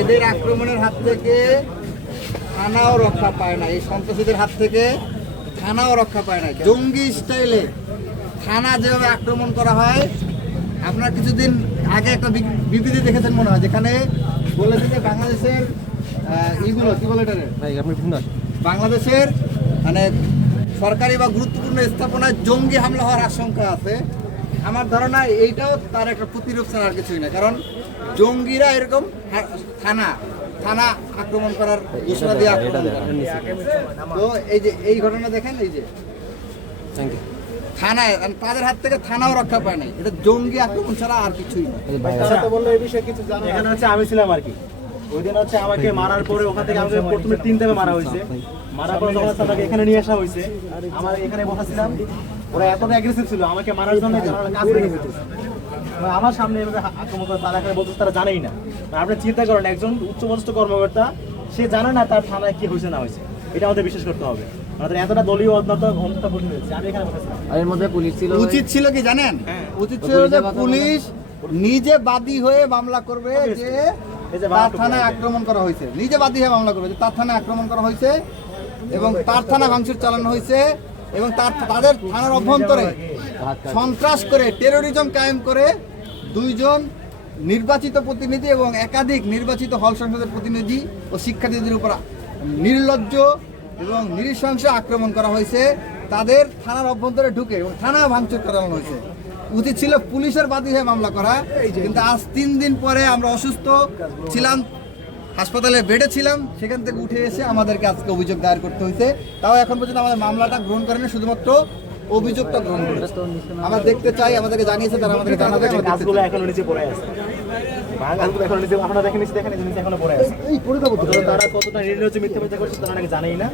এদের আক্রমণের হাত থেকে থানাও রক্ষা পায় না, এই সন্ত্রাসীদের হাত থেকে থানাও রক্ষা পায় না। জঙ্গি স্টাইলে থানা যেভাবে আক্রমণ করা হয়, আপনার কিছুদিন আগে একটা বিবৃতি দেখেছেন মনে হয়, যেখানে বলেছে যে বাংলাদেশের এইগুলো কি বলে এটারে, বাংলাদেশের মানে সরকারি বা গুরুত্বপূর্ণ স্থাপনায় জঙ্গি হামলা হওয়ার আশঙ্কা আছে। আমার ধারণা এইটাও তার একটা প্রতিরূপ ছাড়া আর কিছুই না, কারণ জঙ্গিরা এরকম থানা আক্রমণ করার ঘোষণা দিয়ে আক্রমণ করে। তো এই যে এই ঘটনা দেখেন, এই যে থানায় তাদের হাত থেকে থানাও রক্ষা পায় নাই, এটা জঙ্গি আক্রমণ ছাড়া আর কিছুই না। এখানে হচ্ছে আমি ছিলাম আর কি, ওই দিন হচ্ছে আমাকে মারার পরে ওখান থেকে আমাকে প্রথমে 3 ধাপে মারা হয়েছে। মারার পরে যখন তাদেরকে এখানে নিয়ে আসা হয়েছে, আমার এখানে বসাছিলাম, ওরা এতটা অ্যাগ্রেসিভ ছিল আমাকে মারার জন্য কাজ ভেঙে ফেলতেছে। আমার সামনে এভাবে আক্রমণ করে, তারা এখানে বলতেছে তারা জানেই না। আপনি চিন্তা করেন, একজন উচ্চপদস্থ কর্মকর্তা সে জানে না তার থানায় কি হয়েছে না হয়েছে, এটা আমাদের বিশ্বাস করতে হবে। আমাদের এতটা দলীয় অন্তত পরিণত হয়েছে। আমি এখানে বসেছিলাম, এর মধ্যে পুলিশ ছিল, উচিত ছিল কি জানেন, উচিত ছিল যে পুলিশ নিজে বাদী হয়ে মামলা করবে যে তার থানায় আক্রমণ করা হয়েছে, নিজে বাদী হয়ে মামলা করবে যে তার থানায় আক্রমণ করা হয়েছে এবং তার থানা ভাঙচুর চালানো হয়েছে এবং তাদের থানার অভ্যন্তরে সন্ত্রাস করে টেরোরিজম কায়েম করে 2 জন নির্বাচিত প্রতিনিধি এবং একাধিক নির্বাচিত হল সংসদের প্রতিনিধি ও শিক্ষার্থীদের উপর নির্লজ্জ এবং নৃশংস আক্রমণ করা হয়েছে। তাদের থানার অভ্যন্তরে ঢুকে এবং থানা ভাঙচুর করানো হয়েছে। উচিত ছিল পুলিশের বাদী হয়ে মামলা করা, কিন্তু আজ 3 দিন পরে আমরা অসুস্থ ছিলাম, হাসপাতালে বেডে ছিলাম, সেখান থেকে উঠে এসে আমাদেরকে আজকে অভিযোগ দায়ের করতে হয়েছে। তাও এখন পর্যন্ত আমাদের মামলাটা গ্রহণ করেনি, শুধুমাত্র অভিযোগটা গ্রহণ করেছে। আমরা দেখতে চাই, আমাদেরকে জানিয়েছে, তারা আমাদেরকে জানাবে। গাছগুলো এখনো নিচে পড়ে আছে, গাছগুলো এখনো নিচে, আপনারা দেখেন নিচে, দেখেন নিচে এখনো পড়ে আছে। তারা কতটা নির্লজ্জ মিথ্যা করছে তারা নাকি জানেই না।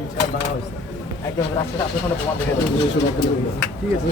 একদম রাস্তাটা আপনার প্রমাণ দেখে ঠিক আছে।